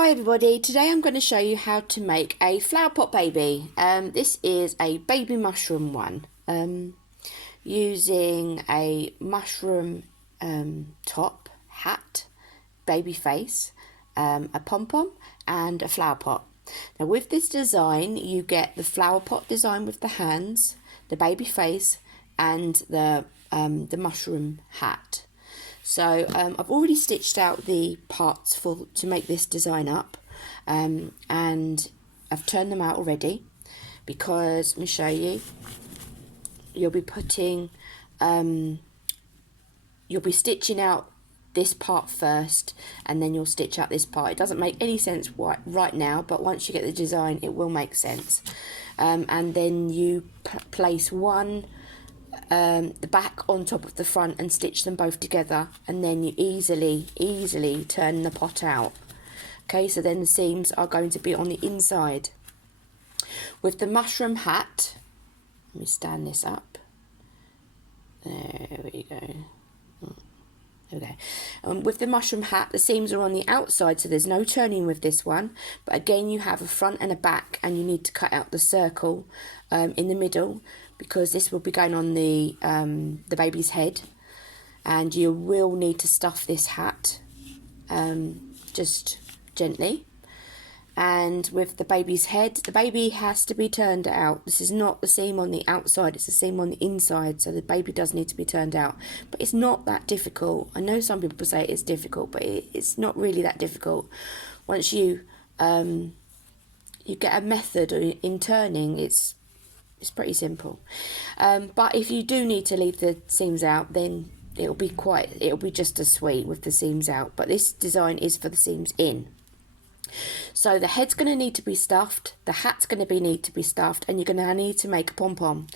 Hi everybody, today I'm going to show you how to make a flower pot baby. This is a baby mushroom one, using a mushroom top, hat, baby face, a pom-pom and a flower pot. Now with this design you get the flower pot design with the hands, the baby face and the mushroom hat. So I've already stitched out the parts to make this design up, and I've turned them out already because, let me show you, you'll be stitching out this part first and then you'll stitch out this part. It doesn't make any sense right now, but once you get the design it will make sense. And then you place the back on top of the front and stitch them both together, and then you easily turn the pot out. Okay, so then the seams are going to be on the inside. With the mushroom hat, let me stand this up. There we go. Okay. With the mushroom hat, the seams are on the outside, so there's no turning with this one. But again, you have a front and a back, and you need to cut out the circle in the middle, because this will be going on the baby's head, and you will need to stuff this hat just gently. And with the baby's head, the baby has to be turned out. This is not the seam on the outside, it's the seam on the inside, so the baby does need to be turned out. But it's not that difficult. I know some people say it's difficult, but it's not really that difficult. Once you get a method in turning, it's pretty simple. But if you do need to leave the seams out, then it'll be just as sweet with the seams out. But this design is for the seams in. So the head's going to need to be stuffed, the hat's going to need to be stuffed, and you're going to need to make a pom-pom.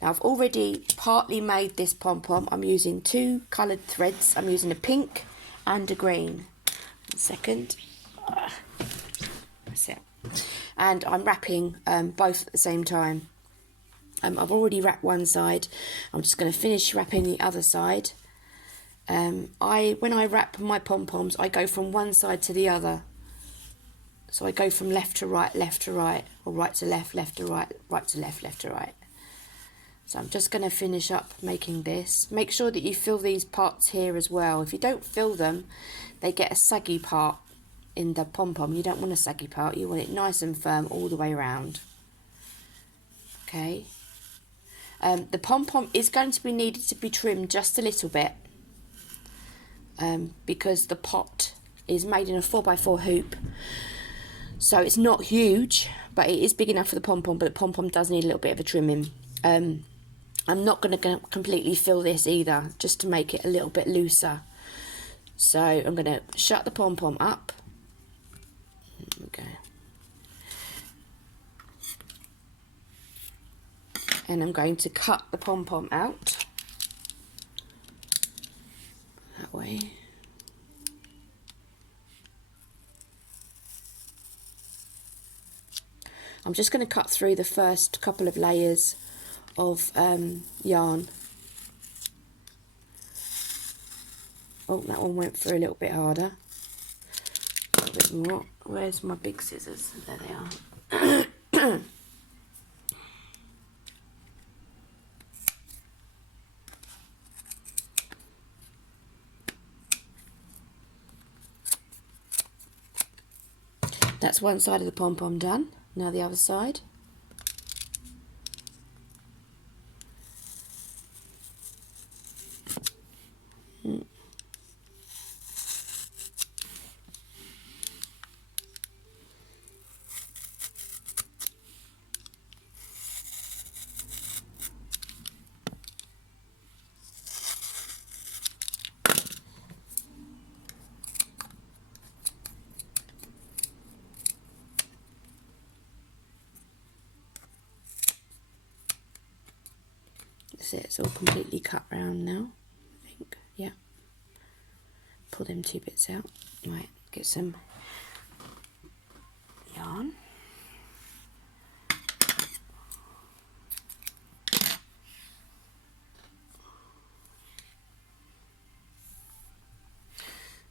Now I've already partly made this pom-pom. I'm using two coloured threads. I'm using a pink and a green. 1 second. That's it. And I'm wrapping both at the same time. I've already wrapped one side. I'm just going to finish wrapping the other side. When I wrap my pom-poms, I go from one side to the other. So I go from left to right, or right to left to right, right to left to right. So I'm just going to finish up making this. Make sure that you fill these parts here as well. If you don't fill them, they get a saggy part in the pom-pom. You don't want a saggy part. You want it nice and firm all the way around. Okay. The pom-pom is going to be needed to be trimmed just a little bit, because the pot is made in a 4x4 hoop. So it's not huge, but it is big enough for the pom-pom, but the pom-pom does need a little bit of a trimming. I'm not going to completely fill this either, just to make it a little bit looser. So I'm going to shut the pom-pom up. Okay. And I'm going to cut the pom-pom out. That way. I'm just going to cut through the first couple of layers of yarn. Oh, that one went through a little bit harder. A little bit more. Where's my big scissors? There they are. That's one side of the pom-pom done. Now the other side. That's it, it's all completely cut round now, I think. Yeah. Pull them two bits out. Right, get some yarn.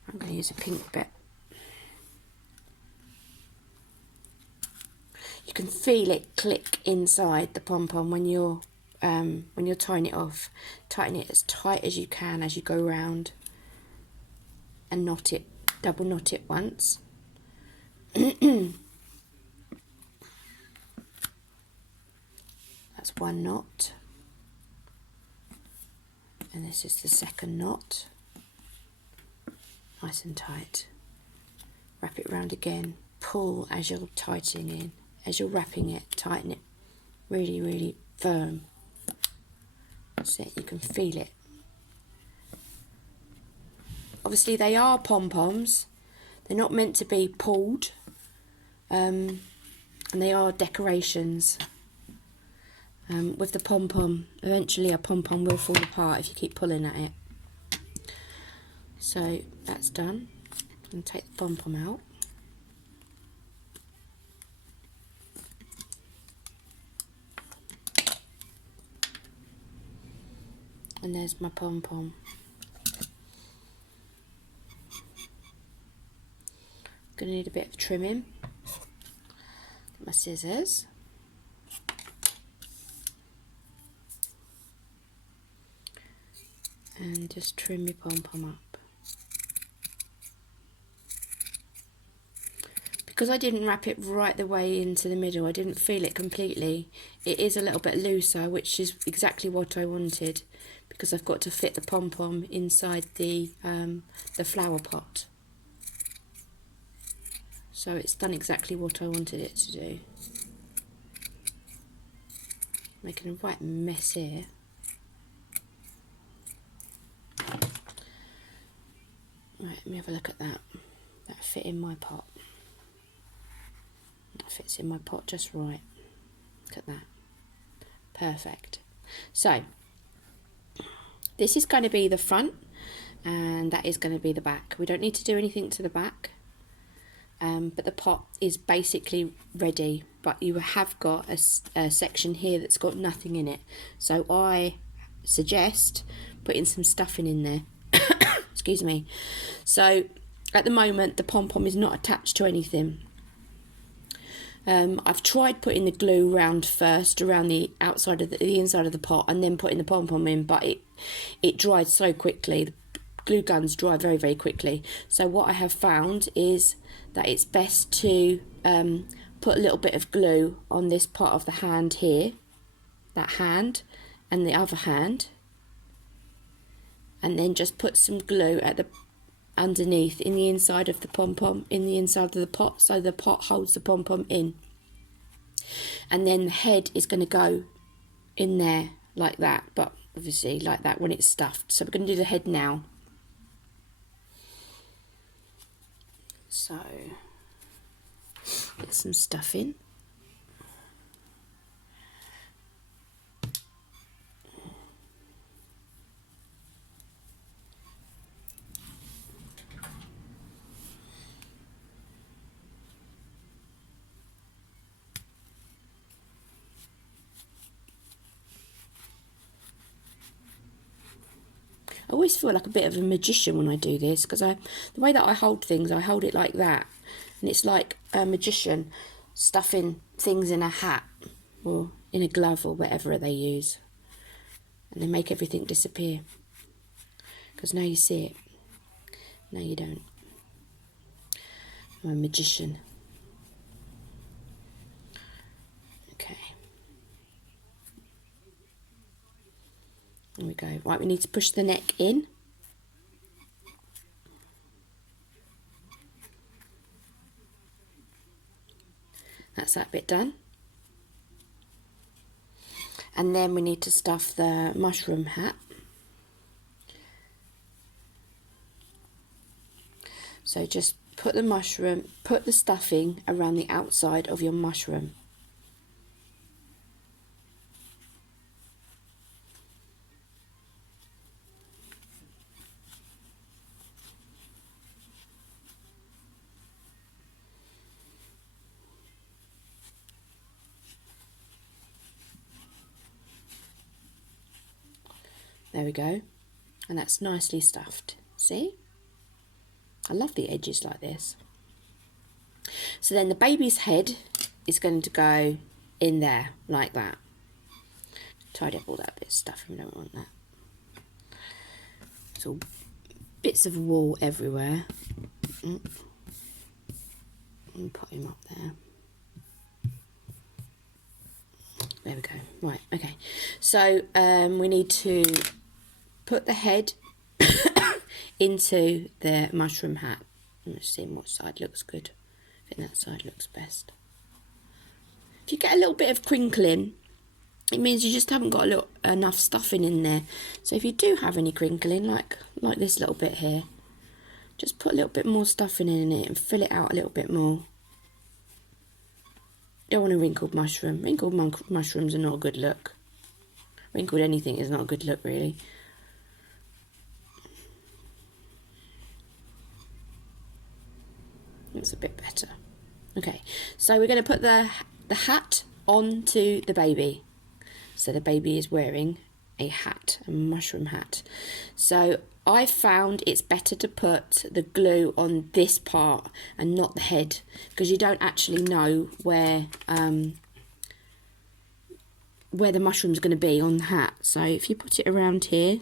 I'm going to use a pink bit. can feel it click inside the pom-pom when you're tying it off. Tighten it as tight as you can as you go round, and knot it, double knot it once. That's one knot, and this is the second knot. Nice and tight. Wrap it round again. Pull as you're tightening in, as you're wrapping it. Tighten it really, really firm. That's it. You can feel it. Obviously, they are pom-poms. They're not meant to be pulled, and they are decorations. With the pom-pom, eventually a pom-pom will fall apart if you keep pulling at it. So that's done. I'm going to take the pom-pom out. And there's my pom-pom. Going to need a bit of trimming. Get my scissors. And just trim your pom-pom up. Because I didn't wrap it right the way into the middle, I didn't feel it completely. It is a little bit looser, which is exactly what I wanted, because I've got to fit the pom-pom inside the flower pot. So it's done exactly what I wanted it to do. Making a right mess here. Right, let me have a look at that. That fit in my pot. That fits in my pot just right. Look at that. Perfect. So, this is going to be the front, and that is going to be the back. We don't need to do anything to the back, but the pot is basically ready, but you have got a section here that's got nothing in it. So I suggest putting some stuffing in there. Excuse me. So at the moment the pom-pom is not attached to anything. I've tried putting the glue round first around the outside of the inside of the pot, and then putting the pom-pom in, but it dried so quickly. The glue guns dry very, very quickly. So what I have found is that it's best to put a little bit of glue on this part of the hand here, that hand, and the other hand, and then just put some glue at the underneath in the inside of the pom-pom, in the inside of the pot, so the pot holds the pom-pom in. And then the head is going to go in there like that, but obviously like that when it's stuffed. So we're going to do the head now. So get some stuffing. I always feel like a bit of a magician when I do this, because the way that I hold things, I hold it like that, and it's like a magician stuffing things in a hat or in a glove or whatever they use, and they make everything disappear. Because now you see it, now you don't. I'm a magician. Okay. There we go. Right, we need to push the neck in. That's that bit done. And then we need to stuff the mushroom hat. So just put the stuffing around the outside of your mushroom. There we go, and that's nicely stuffed. See? I love the edges like this. So then the baby's head is going to go in there like that. Tidy up all that bit of stuff, we don't want that. It's all bits of wool everywhere. And put him up there. There we go. Right, okay. So we need to put the head into the mushroom hat. I'm just seeing what side looks good. I think that side looks best. If you get a little bit of crinkling, it means you just haven't got enough stuffing in there. So if you do have any crinkling, like this little bit here, just put a little bit more stuffing in it and fill it out a little bit more. You don't want a wrinkled mushroom. Wrinkled mushrooms are not a good look. Wrinkled anything is not a good look, really. Looks a bit better. Okay, so we're going to put the hat onto the baby. So the baby is wearing a hat, a mushroom hat. So I found it's better to put the glue on this part and not the head, because you don't actually know where the mushroom's going to be on the hat. So if you put it around here.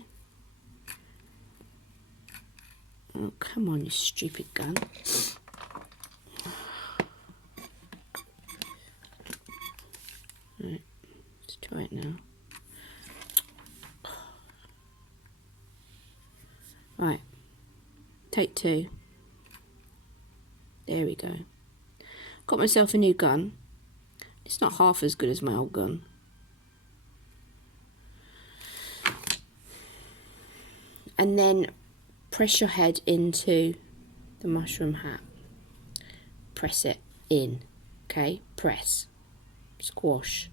Oh, come on, you stupid gun. Right, let's try it now. Right, take 2. There we go. Got myself a new gun. It's not half as good as my old gun. And then press your head into the mushroom hat. Press it in, okay? Press. Squash.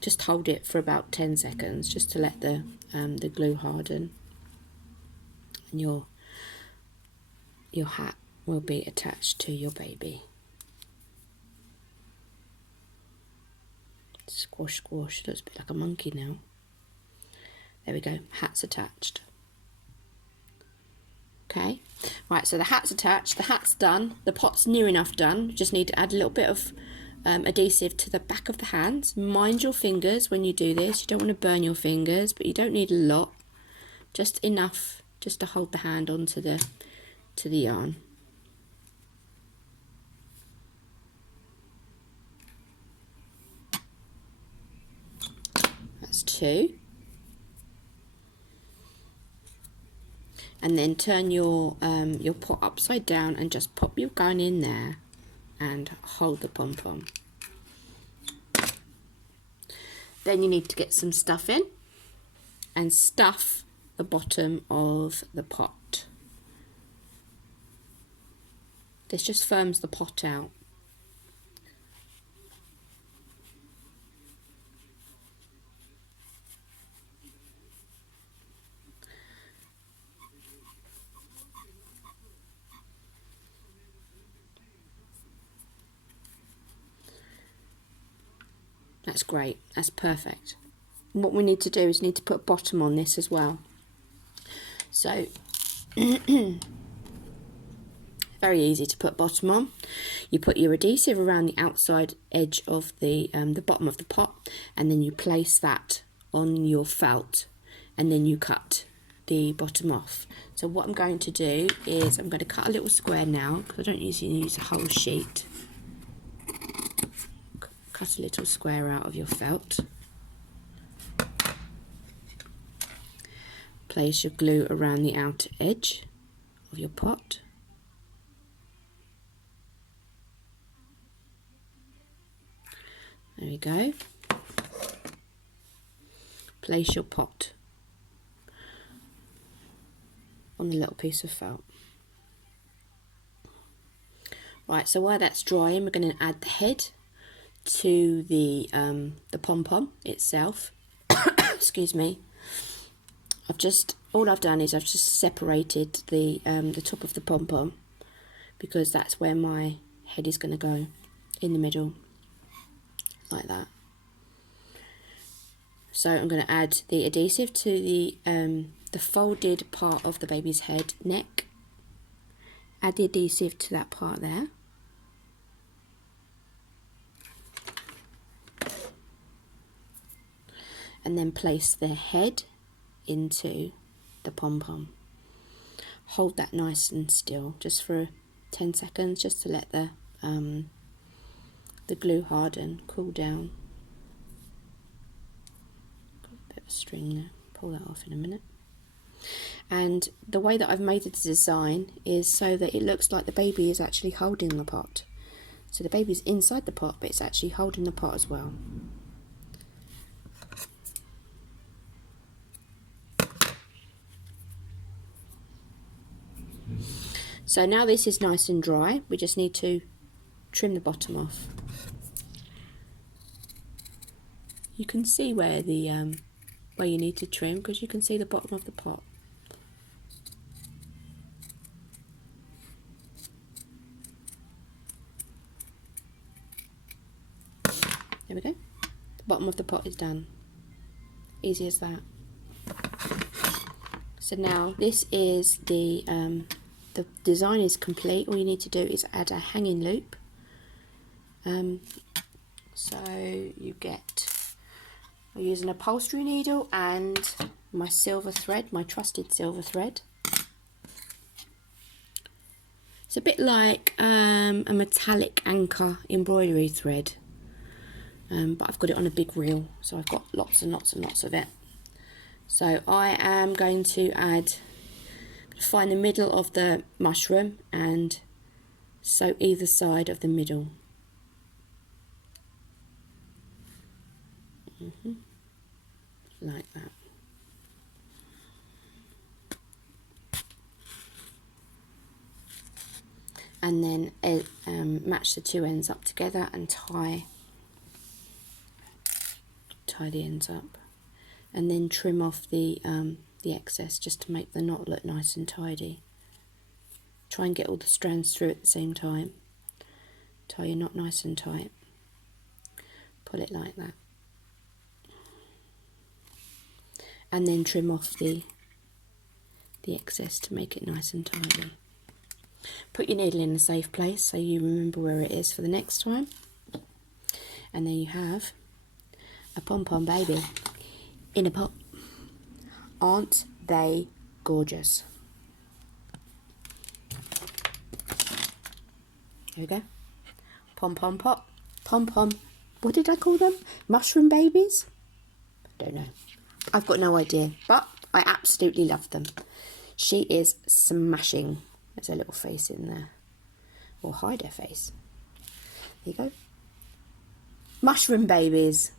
Just hold it for about 10 seconds just to let the glue harden. And your hat will be attached to your baby. Squash, squash. Looks a bit like a monkey now. There we go. Hat's attached. Okay. Right, so the hat's attached. The hat's done. The pot's near enough done. Just need to add a little bit of adhesive to the back of the hands. Mind your fingers when you do this. You don't want to burn your fingers, but you don't need a lot. Just enough just to hold the hand onto the yarn. That's 2. And then turn your pot upside down and just pop your gun in there and hold the pom-pom. Then you need to get some stuff in and stuff the bottom of the pot. This just firms the pot out. That's great, that's perfect. And what we need to do is need to put a bottom on this as well. So, very easy to put bottom on. You put your adhesive around the outside edge of the bottom of the pot, and then you place that on your felt, and then you cut the bottom off. So what I'm going to do is I'm going to cut a little square now, because I don't usually use a whole sheet. Cut a little square out of your felt. Place your glue around the outer edge of your pot. There we go. Place your pot on the little piece of felt. Right, so while that's drying, we're going to add the head to the pom-pom itself. Excuse me. All I've done is I've just separated the top of the pom-pom, because that's where my head is going to go, in the middle, like that. So I'm going to add the adhesive to the folded part of the baby's head, neck. Add the adhesive to that part there. and then place their head into the pom-pom. Hold that nice and still just for 10 seconds, just to let the glue harden, cool down. Got a bit of string there, pull that off in a minute. And the way that I've made the design is so that it looks like the baby is actually holding the pot. So the baby's inside the pot, but it's actually holding the pot as well. So now this is nice and dry, we just need to trim the bottom off. You can see where the where you need to trim, because you can see the bottom of the pot. There we go. The bottom of the pot is done. Easy as that. So now this is the design is complete. All you need to do is add a hanging loop. So you get, I use an upholstery needle and my silver thread, my trusted silver thread. It's a bit like a metallic anchor embroidery thread, but I've got it on a big reel, so I've got lots and lots and lots of it. So I am going to find the middle of the mushroom and sew either side of the middle. Like that. And then match the two ends up together and tie the ends up, and then trim off the excess just to make the knot look nice and tidy. Try and get all the strands through at the same time. Tie your knot nice and tight. Pull it like that. And then trim off the excess to make it nice and tidy. Put your needle in a safe place so you remember where it is for the next time. And there you have a pom-pom baby in a pot. Aren't they gorgeous? There we go. Pom-pom pot. Pom-pom. What did I call them? Mushroom babies? I don't know. I've got no idea, but I absolutely love them. She is smashing. There's a little face in there. Or hide her face. There you go. Mushroom babies.